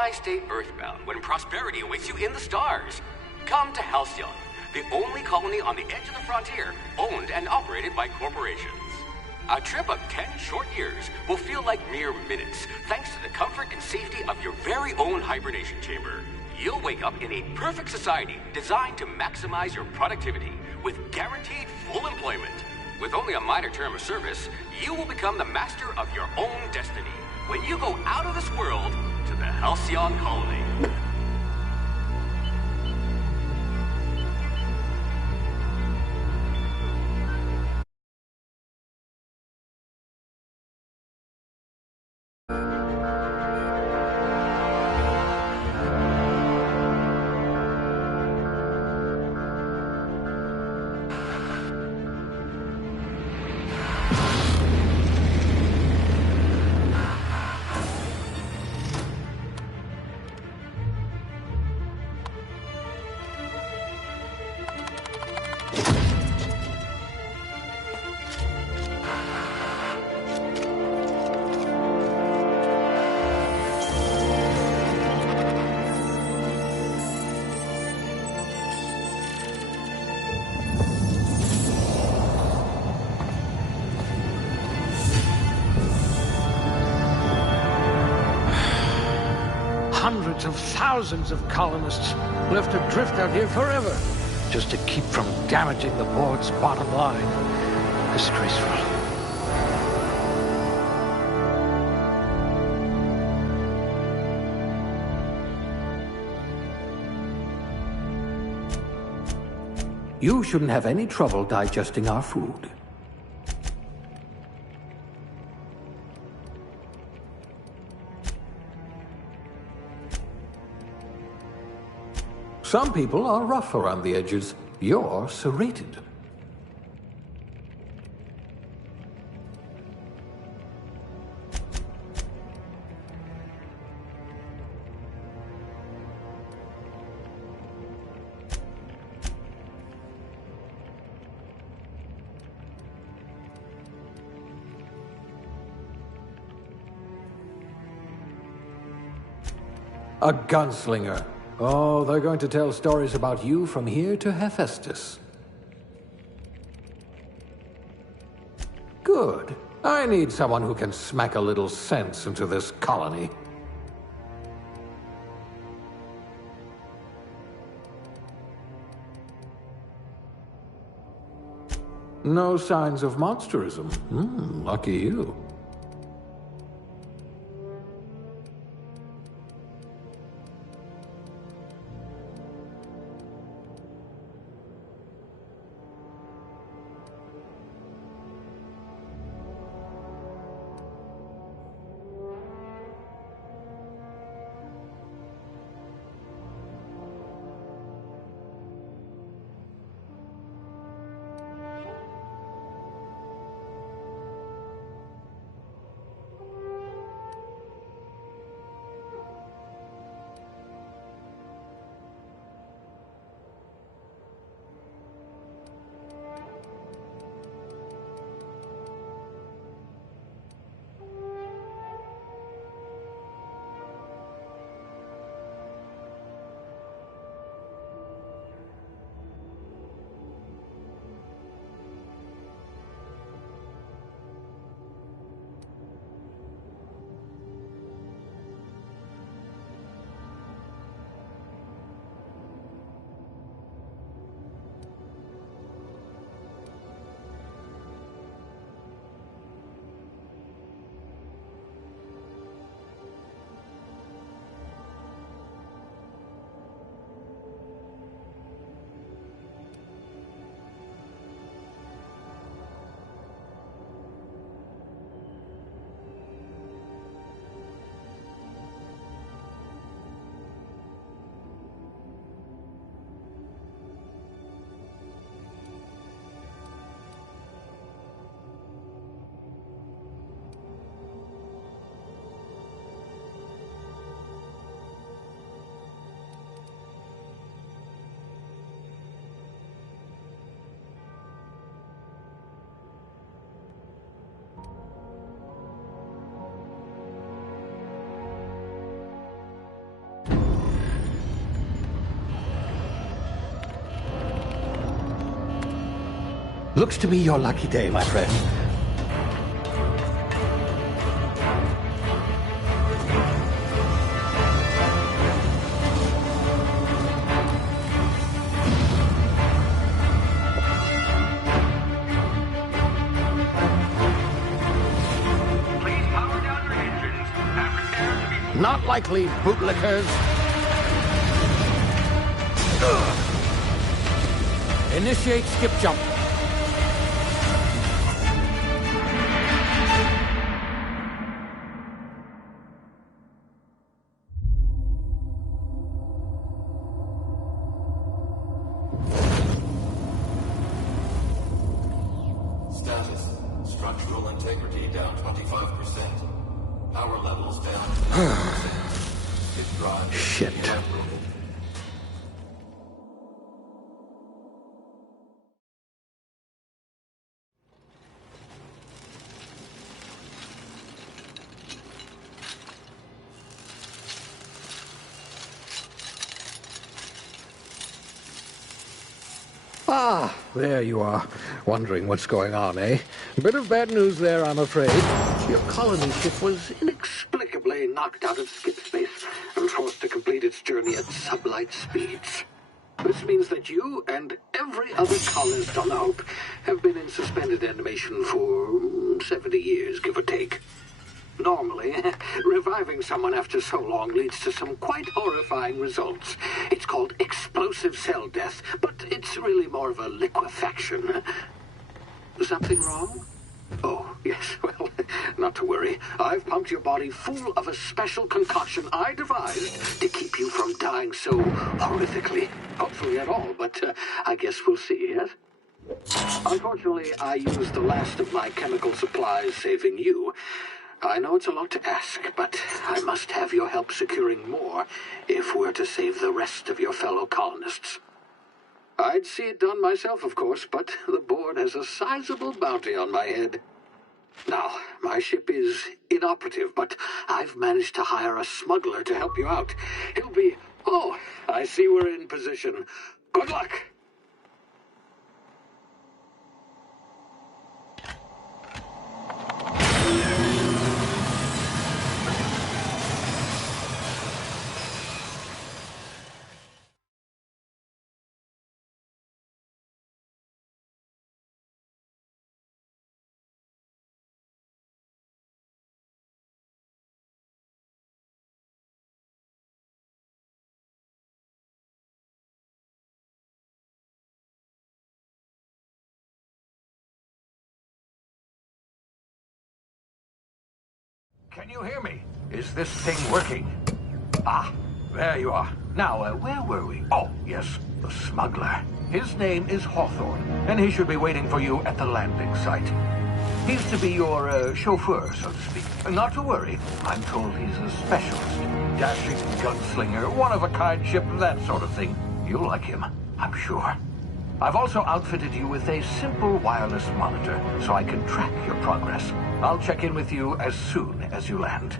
Why stay earthbound when prosperity awaits you in the stars? Come to Halcyon, the only colony on the edge of the frontier, owned and operated by corporations. A trip of 10 short years will feel like mere minutes, thanks to the comfort and safety of your very own hibernation chamber. You'll wake up in a perfect society designed to maximize your productivity with guaranteed full employment. With only a minor term of service, you will become the master of your own destiny when you go out of this world to the Halcyon colony. Hundreds of thousands of colonists left adrift out here forever, just to keep from damaging the board's bottom line. Disgraceful. You shouldn't have any trouble digesting our food. Some people are rough around the edges. You're serrated. A gunslinger. Oh, they're going to tell stories about you from here to Hephaestus. Good. I need someone who can smack a little sense into this colony. No signs of monsterism. Lucky you. Looks to be your lucky day, my friend. Please power down your engines and prepare to be... Not likely, bootlickers. Initiate skip jump. Status. Structural integrity down 25%. Power levels down 10%. Its drive is Shit. inoperable. Ah, there you are. Wondering what's going on, eh? Bit of bad news there, I'm afraid. Your colony ship was inexplicably knocked out of skip space and forced to complete its journey at sublight speeds. This means that you and every other colonist on the Hope have been in suspended animation for 70 years, give or take. Normally, reviving someone after so long leads to some quite horrifying results. It's called explosive cell death, but it's really more of a liquefaction. Something wrong? Oh, yes, well, not to worry. I've pumped your body full of a special concoction I devised to keep you from dying so horrifically. Hopefully at all, but I guess we'll see, yes? Unfortunately, I used the last of my chemical supplies saving you. I know it's a lot to ask, but I must have your help securing more if we're to save the rest of your fellow colonists. I'd see it done myself, of course, but the board has a sizable bounty on my head. Now, my ship is inoperative, but I've managed to hire a smuggler to help you out. He'll be... Oh, I see we're in position. Good luck! Can you hear me? Is this thing working? Ah, there you are. Now, where were we? Oh, yes, the smuggler. His name is Hawthorne, and he should be waiting for you at the landing site. He's to be your chauffeur, so to speak. Not to worry. I'm told he's a specialist. Dashing gunslinger, one-of-a-kind ship, that sort of thing. You'll like him, I'm sure. I've also outfitted you with a simple wireless monitor, so I can track your progress. I'll check in with you as soon as you land.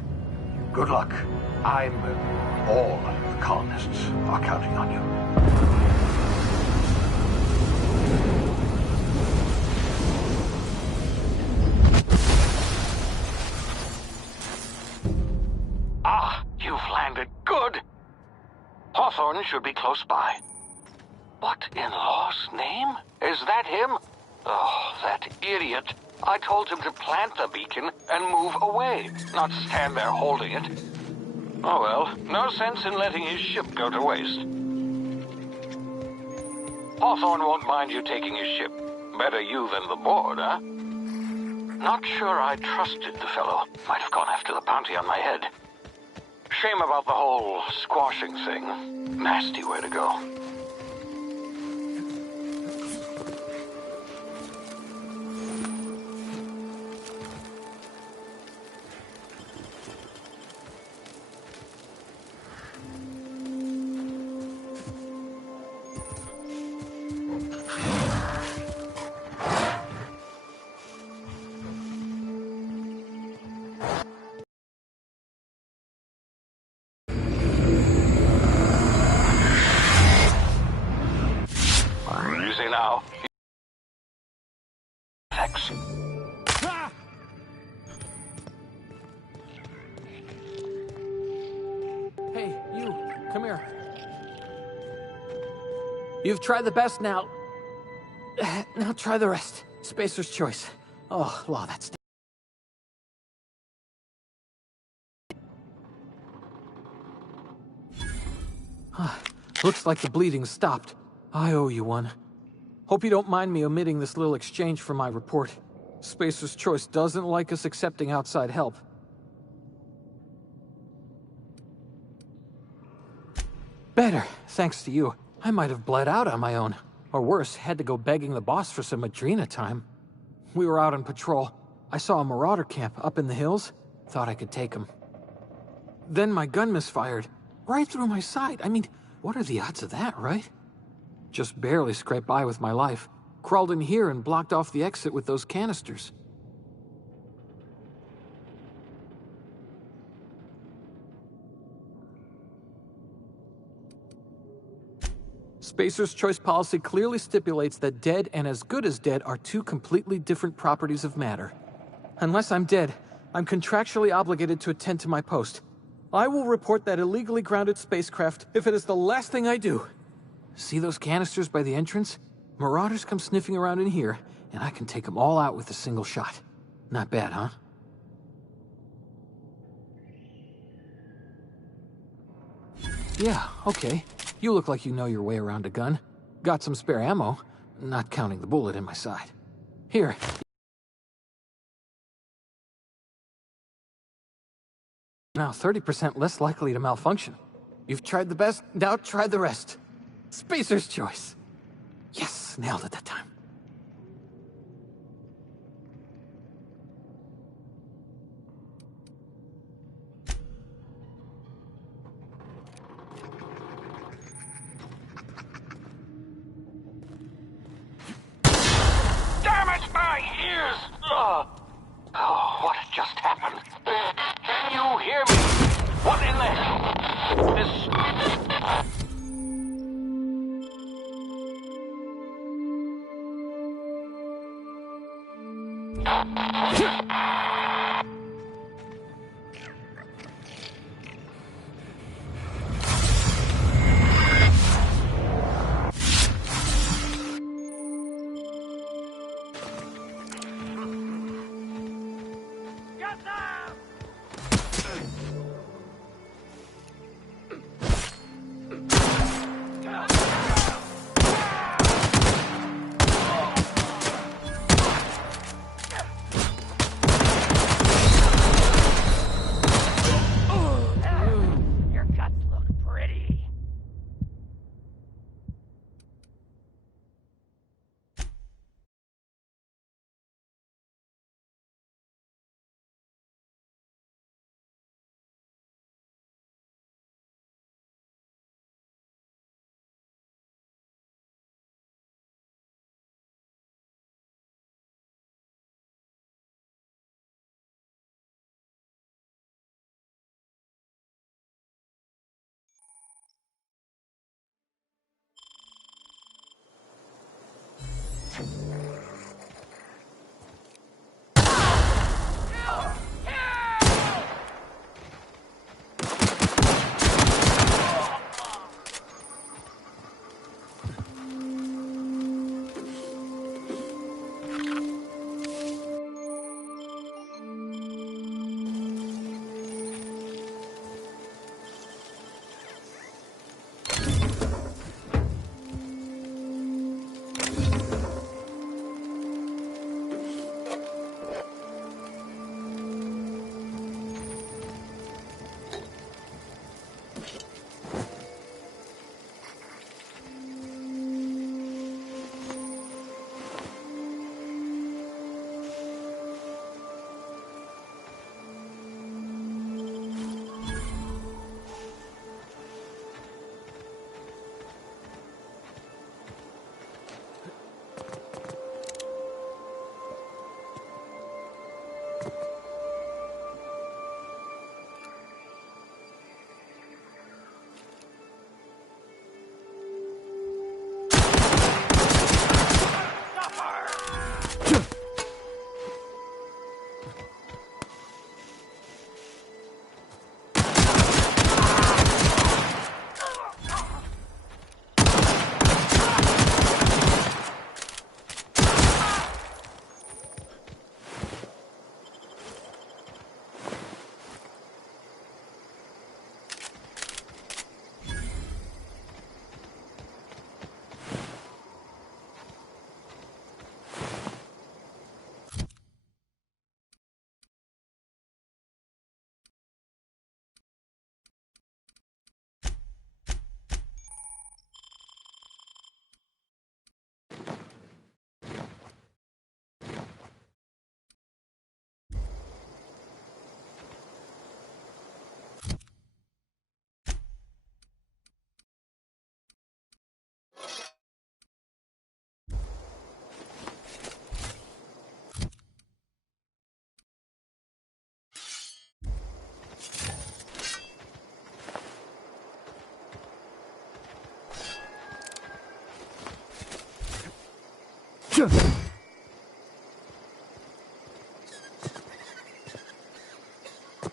Good luck. All the colonists are counting on you. Ah, you've landed. Good. Hawthorne should be close by. What in law's name? Is that him? Oh, that idiot. I told him to plant the beacon and move away, not stand there holding it. Oh well, no sense in letting his ship go to waste. Hawthorne won't mind you taking his ship. Better you than the board, huh? Not sure I trusted the fellow. Might have gone after the bounty on my head. Shame about the whole squashing thing. Nasty way to go. You've tried the best now. Now try the rest. Spacer's choice. Oh, law, that's... Looks like the bleeding stopped. I owe you one. Hope you don't mind me omitting this little exchange from my report. Spacer's choice doesn't like us accepting outside help. Better, thanks to you. I might have bled out on my own. Or worse, had to go begging the boss for some Adrena time. We were out on patrol. I saw a marauder camp up in the hills. Thought I could take him. Then my gun misfired. Right through my side. I mean, what are the odds of that, right? Just barely scraped by with my life. Crawled in here and blocked off the exit with those canisters. Spacer's choice policy clearly stipulates that dead and as good as dead are two completely different properties of matter. Unless I'm dead, I'm contractually obligated to attend to my post. I will report that illegally grounded spacecraft if it is the last thing I do. See those canisters by the entrance? Marauders come sniffing around in here, and I can take them all out with a single shot. Not bad, huh? Yeah, okay. You look like you know your way around a gun. Got some spare ammo, not counting the bullet in my side. Here. Now 30% less likely to malfunction. You've tried the best, now try the rest. Spacer's choice. Yes, nailed it that time. Damn it, my ears! Oh, what just happened? Can you hear me? What in the hell? This...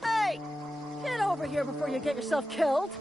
Hey! Get over here before you get yourself killed!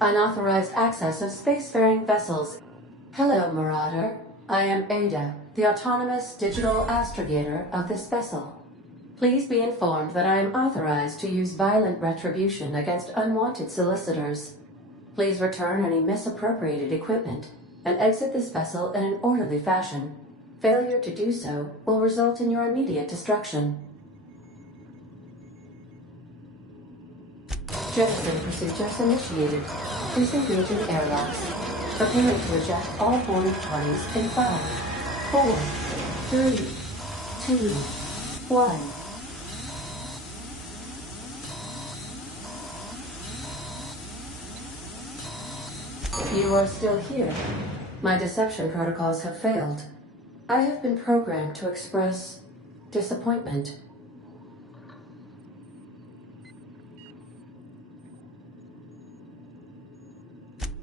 Unauthorized access of spacefaring vessels. Hello, Marauder. I am Ada, the autonomous digital astrogator of this vessel. Please be informed that I am authorized to use violent retribution against unwanted solicitors. Please return any misappropriated equipment and exit this vessel in an orderly fashion. Failure to do so will result in your immediate destruction. Jettison procedures initiated. Disengaging airlocks. Preparing to eject all boarding parties in 5, 4, 3, 2, 1. You are still here. My deception protocols have failed. I have been programmed to express disappointment.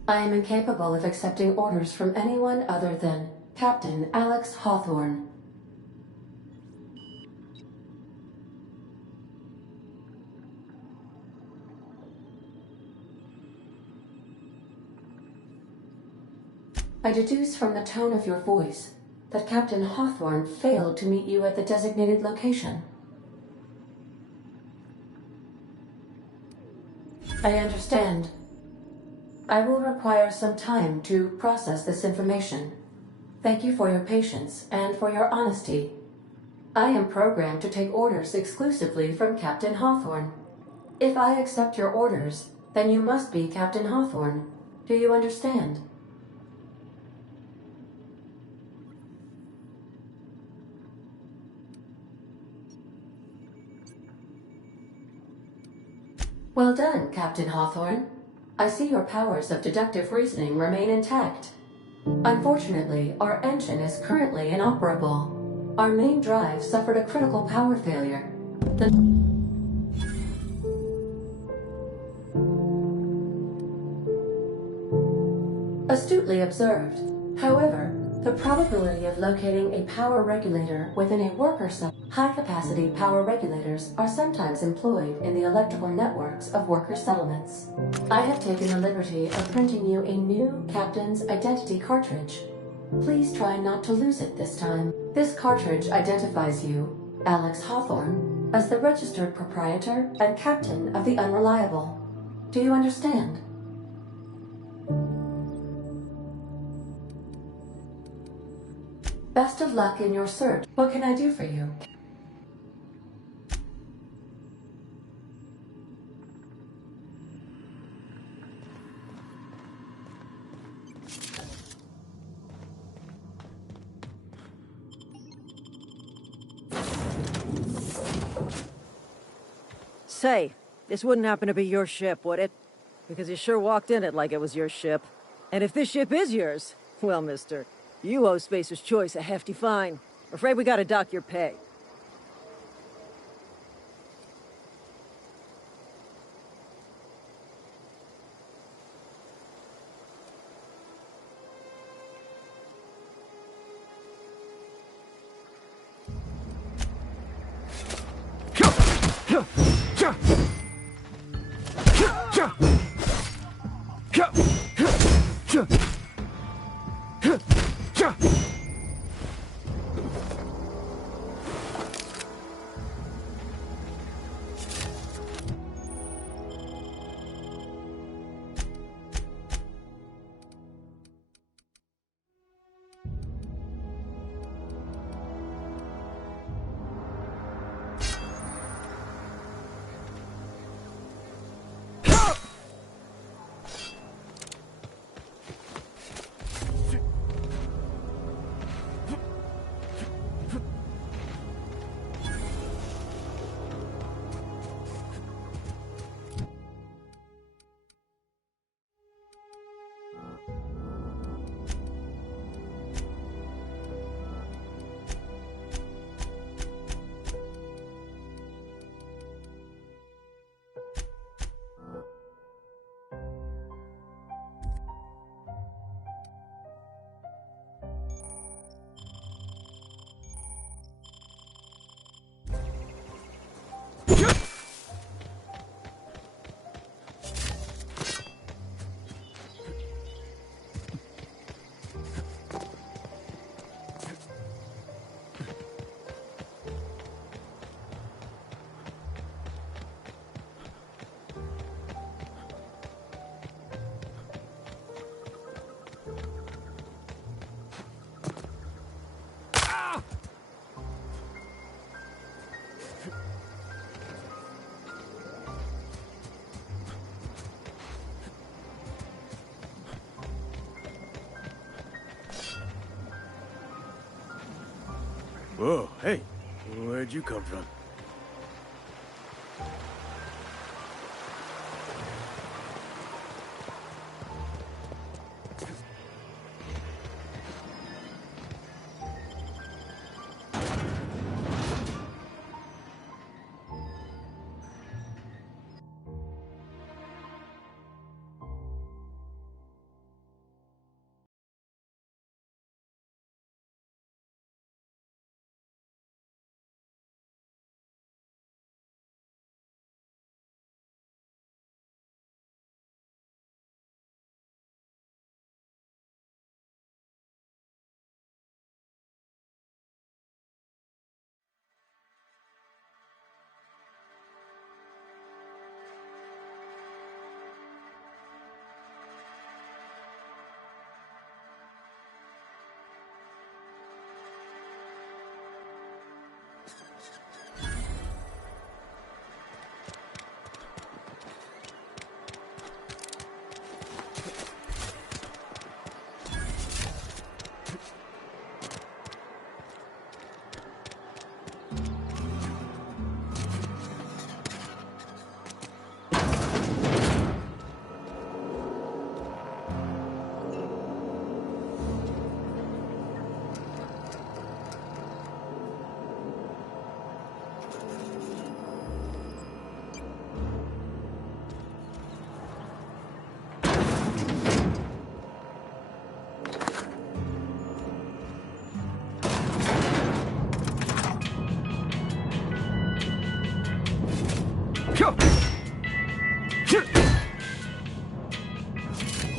I am incapable of accepting orders from anyone other than Captain Alex Hawthorne. I deduce from the tone of your voice that Captain Hawthorne failed to meet you at the designated location. I understand. I will require some time to process this information. Thank you for your patience and for your honesty. I am programmed to take orders exclusively from Captain Hawthorne. If I accept your orders, then you must be Captain Hawthorne. Do you understand? Well done, Captain Hawthorne. I see your powers of deductive reasoning remain intact. Unfortunately, our engine is currently inoperable. Our main drive suffered a critical power failure. Astutely observed. However, the probability of locating a power regulator within a worker cell. High-capacity power regulators are sometimes employed in the electrical networks of worker settlements. I have taken the liberty of printing you a new Captain's Identity cartridge. Please try not to lose it this time. This cartridge identifies you, Alex Hawthorne, as the registered proprietor and captain of the Unreliable. Do you understand? Best of luck in your search. What can I do for you? Say, this wouldn't happen to be your ship, would it? Because you sure walked in it like it was your ship. And if this ship is yours, well, mister, you owe Spacer's Choice a hefty fine. Afraid we gotta dock your pay. Whoa, hey, where'd you come from?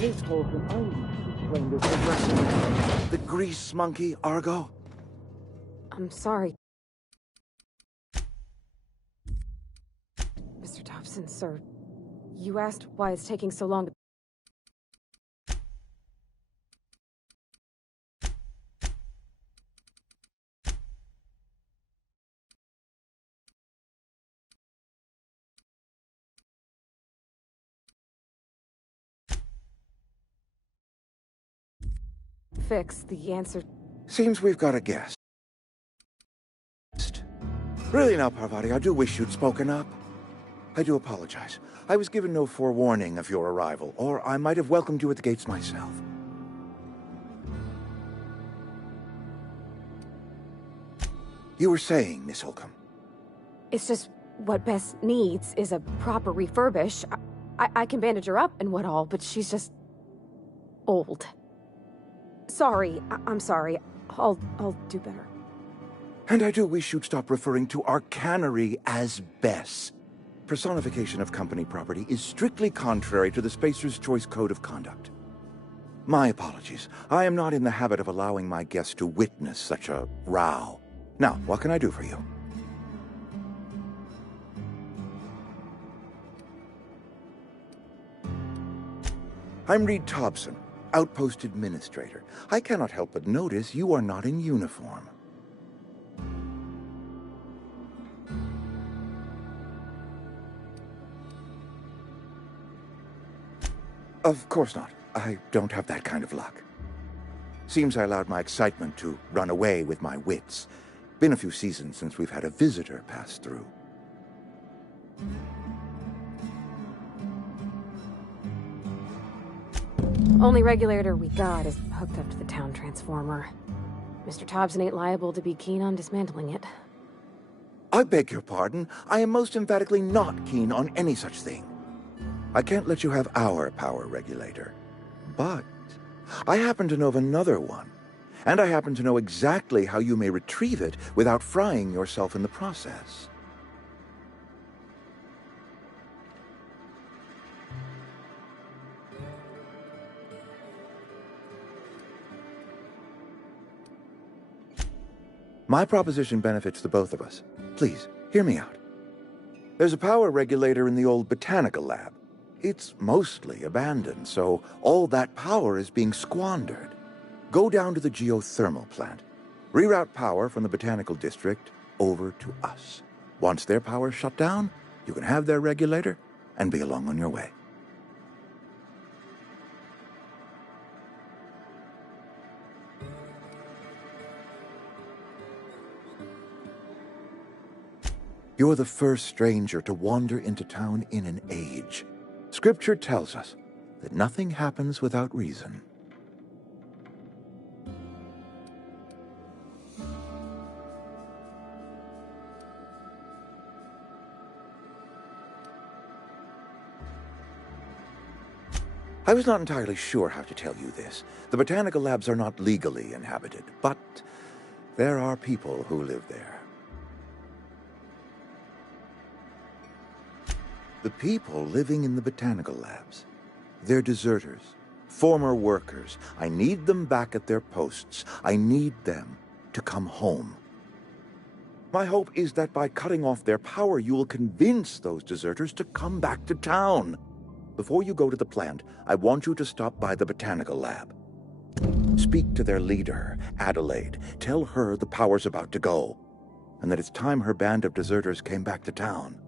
Please hold him. I need to explain this aggression. The grease monkey, Argo? I'm sorry. Mr. Dobson, sir. You asked why it's taking so long to... fix. The answer... Seems we've got a guest. Really now, Parvati, I do wish you'd spoken up. I do apologize. I was given no forewarning of your arrival, or I might have welcomed you at the gates myself. You were saying, Miss Holcomb. It's just what Bess needs is a proper refurbish. I can bandage her up and what all, but she's just... old. Sorry. I'm sorry. I'll do better. And I do wish you'd stop referring to our cannery as Bess. Personification of company property is strictly contrary to the Spacer's Choice Code of Conduct. My apologies. I am not in the habit of allowing my guests to witness such a row. Now, what can I do for you? I'm Reed Thompson, Outpost Administrator. I cannot help but notice you are not in uniform. Of course not. I don't have that kind of luck. Seems I allowed my excitement to run away with my wits. Been a few seasons since we've had a visitor pass through. Only regulator we got is hooked up to the town transformer. Mr. Thompson ain't liable to be keen on dismantling it. I beg your pardon. I am most emphatically not keen on any such thing. I can't let you have our power regulator. But I happen to know of another one. And I happen to know exactly how you may retrieve it without frying yourself in the process. My proposition benefits the both of us. Please, hear me out. There's a power regulator in the old botanical lab. It's mostly abandoned, so all that power is being squandered. Go down to the geothermal plant. Reroute power from the botanical district over to us. Once their power's shut down, you can have their regulator and be along on your way. You're the first stranger to wander into town in an age. Scripture tells us that nothing happens without reason. I was not entirely sure how to tell you this. The botanical labs are not legally inhabited, but there are people who live there. The people living in the botanical labs, they're deserters, former workers. I need them back at their posts. I need them to come home. My hope is that by cutting off their power, you will convince those deserters to come back to town. Before you go to the plant, I want you to stop by the botanical lab. Speak to their leader, Adelaide. Tell her the power's about to go, and that it's time her band of deserters came back to town.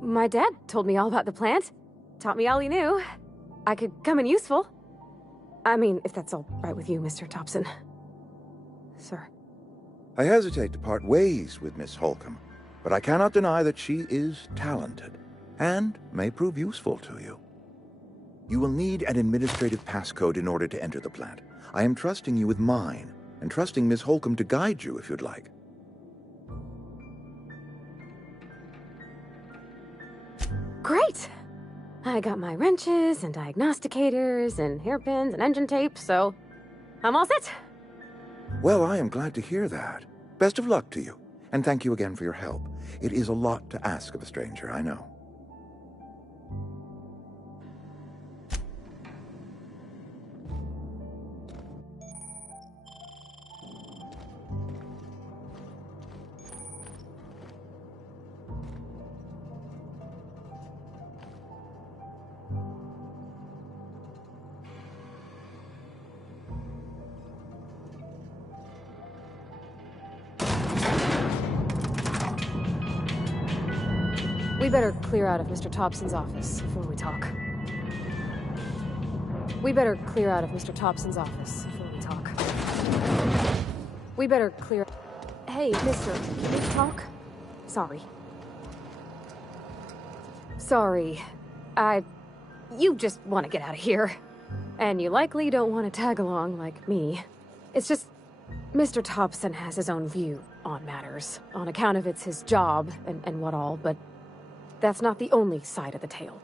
My dad told me all about the plant. Taught me all he knew. I could come in useful. I mean, if that's all right with you, Mr. Thompson. Sir. I hesitate to part ways with Miss Holcomb, but I cannot deny that she is talented and may prove useful to you. You will need an administrative passcode in order to enter the plant. I am trusting you with mine, and trusting Miss Holcomb to guide you if you'd like. Great! I got my wrenches and diagnosticators and hairpins and engine tape, so I'm all set. Well, I am glad to hear that. Best of luck to you, and thank you again for your help. It is a lot to ask of a stranger, I know. We better clear out of Mr. Thompson's office before we talk. We better clear out of Mr. Thompson's office before we talk. We better clear... Hey, mister, can we talk? Sorry. Sorry. You just want to get out of here. And you likely don't want to tag along like me. It's just... Mr. Thompson has his own view on matters, on account of it's his job and what all, but that's not the only side of the tale.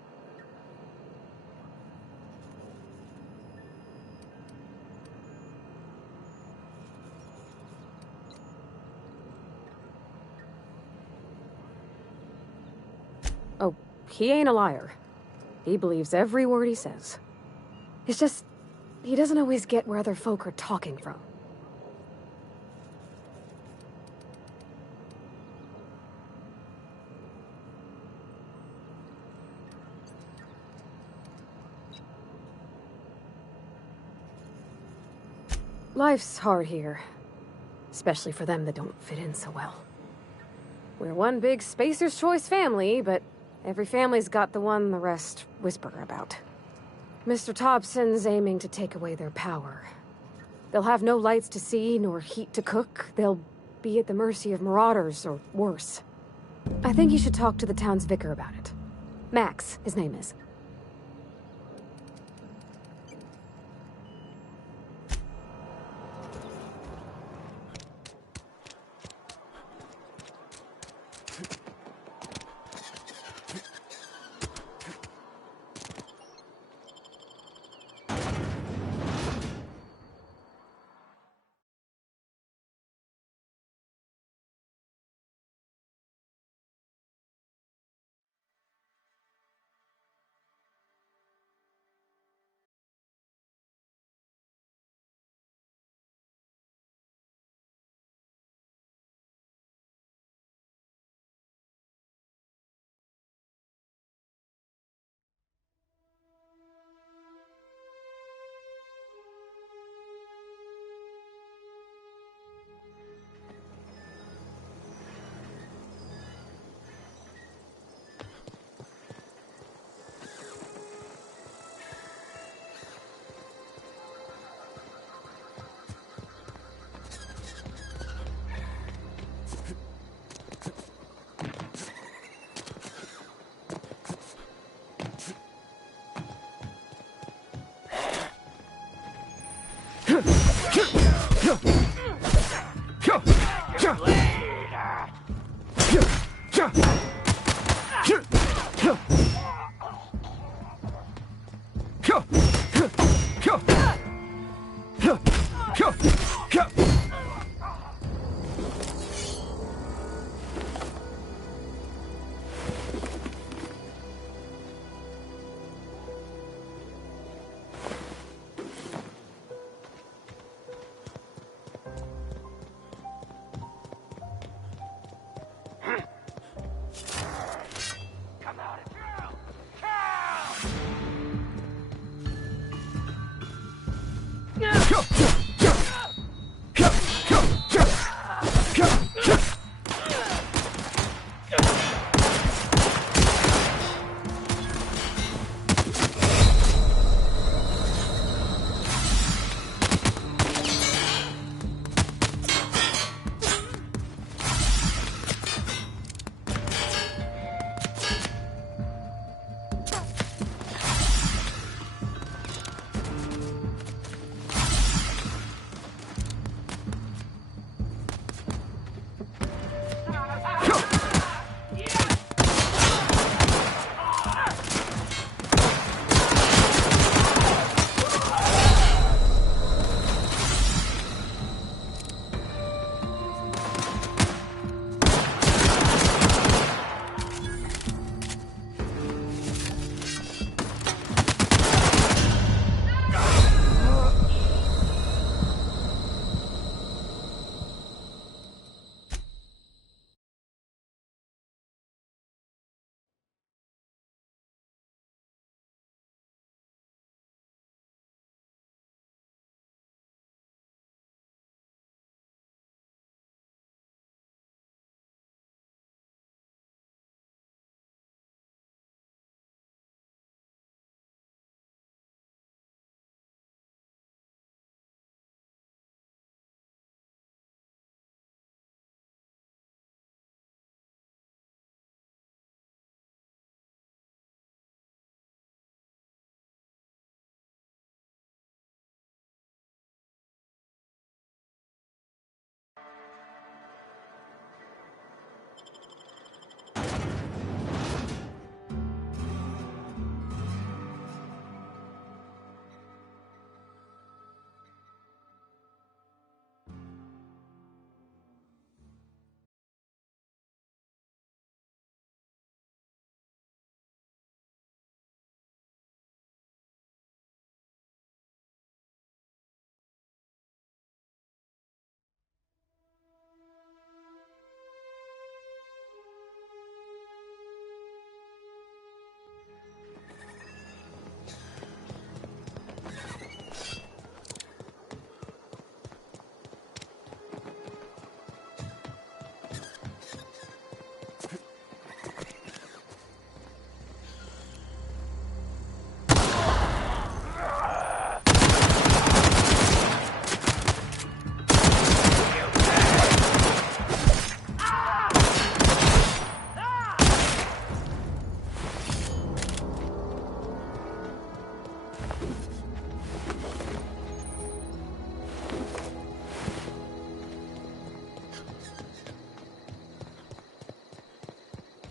Oh, he ain't a liar. He believes every word he says. It's just, he doesn't always get where other folk are talking from. Life's hard here. Especially for them that don't fit in so well. We're one big Spacer's Choice family, but every family's got the one the rest whisper about. Mr. Thompson's aiming to take away their power. They'll have no lights to see, nor heat to cook. They'll be at the mercy of marauders, or worse. I think you should talk to the town's vicar about it. Max, his name is.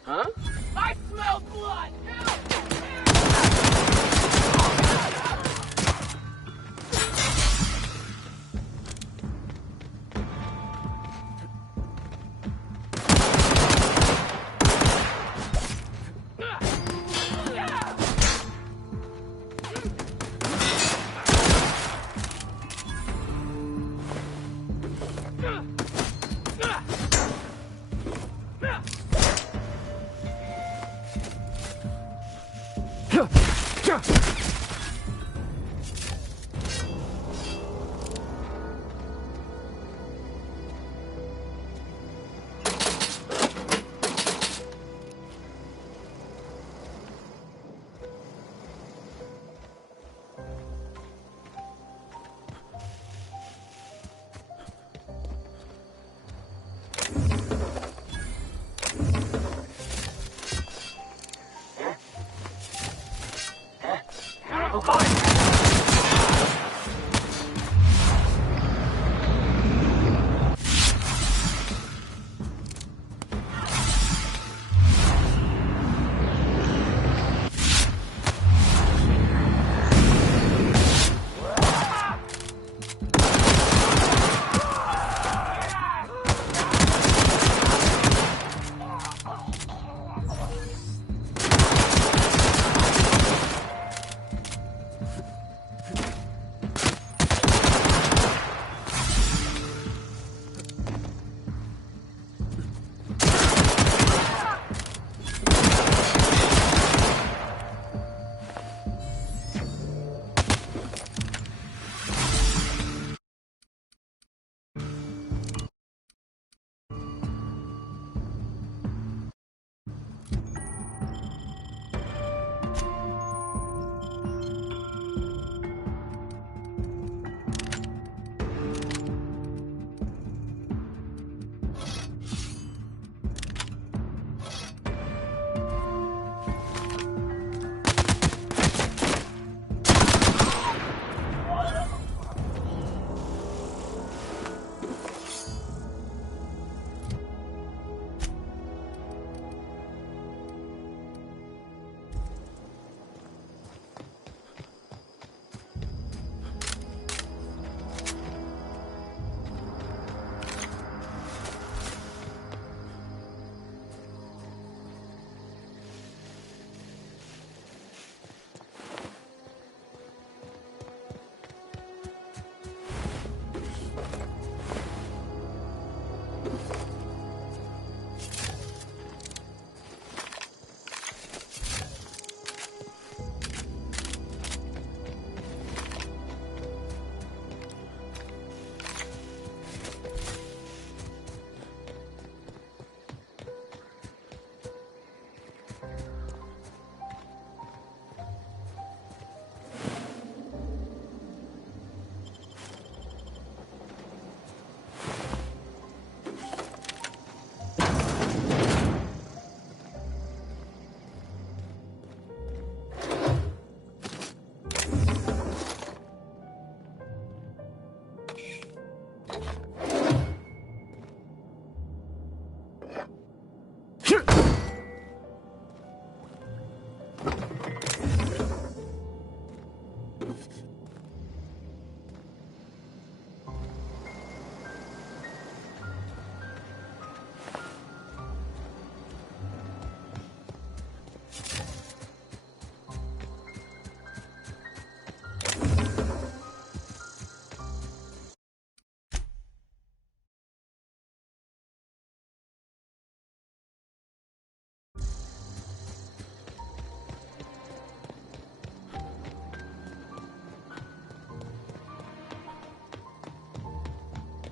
Huh? I smell blood!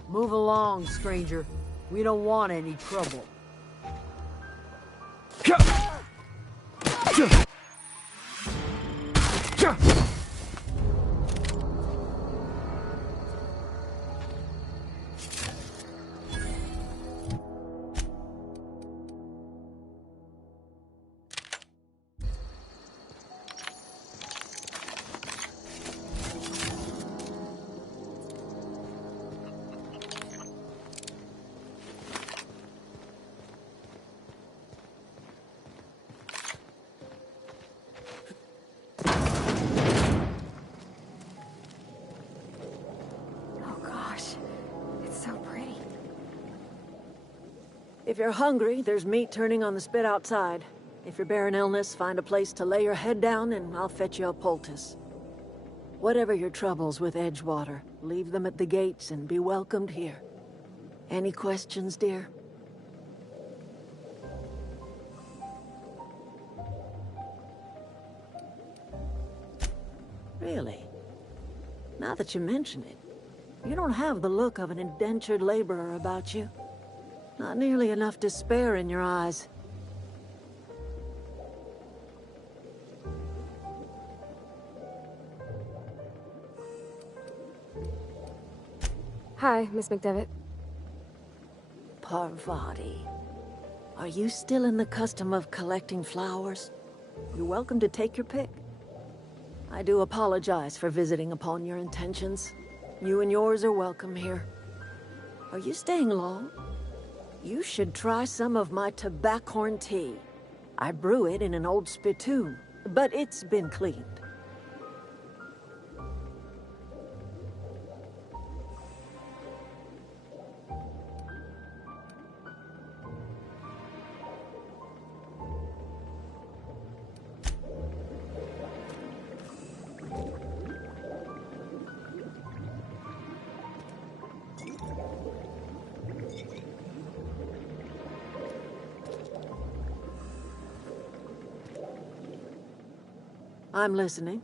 Move along, stranger. We don't want any trouble. If you're hungry, there's meat turning on the spit outside. If you're bearing illness, find a place to lay your head down and I'll fetch you a poultice. Whatever your troubles with Edgewater, leave them at the gates and be welcomed here. Any questions, dear? Really? Now that you mention it, you don't have the look of an indentured laborer about you. Not nearly enough despair in your eyes. Hi, Miss McDevitt. Parvati, are you still in the custom of collecting flowers? You're welcome to take your pick. I do apologize for visiting upon your intentions. You and yours are welcome here. Are you staying long? You should try some of my tobaccorn tea. I brew it in an old spittoon, but it's been cleaned. I'm listening.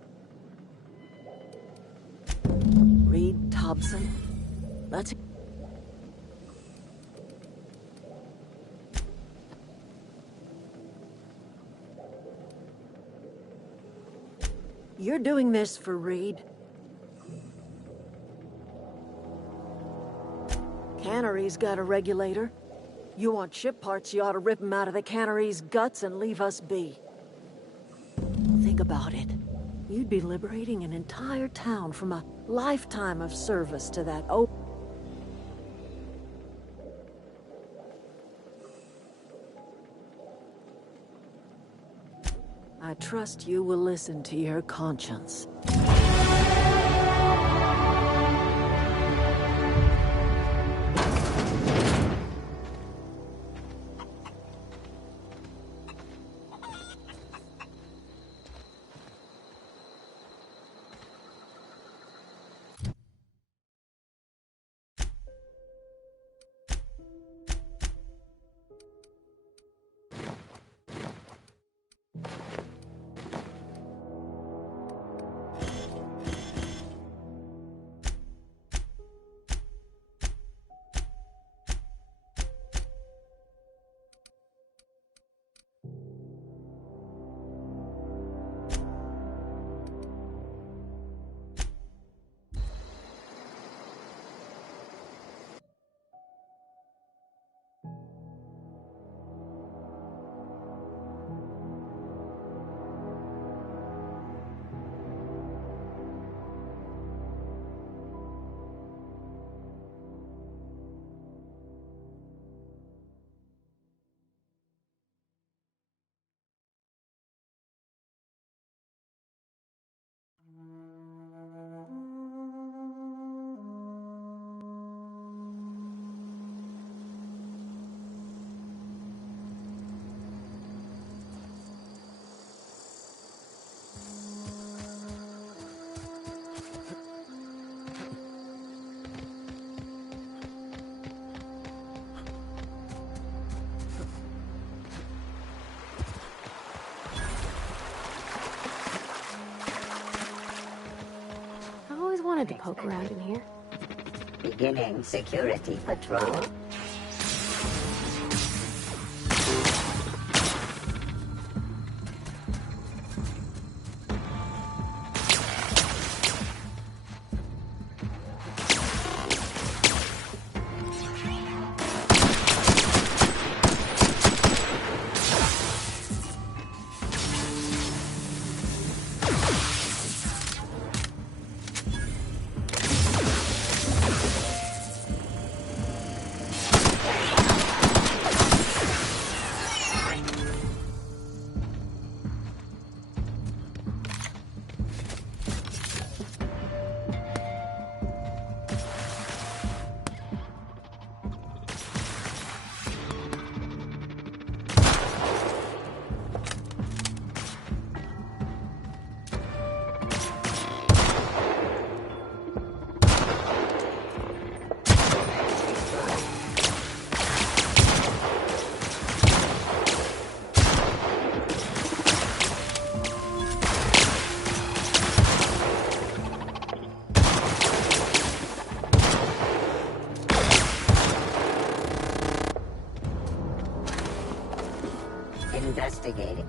Reed Thompson. That's... You're doing this for Reed? Cannery's got a regulator. You want ship parts, you ought to rip them out of the cannery's guts and leave us be. Think about it. You'd be liberating an entire town from a lifetime of service to that I trust you will listen to your conscience. Wanted to poke around in here. Beginning security patrol. Investigating.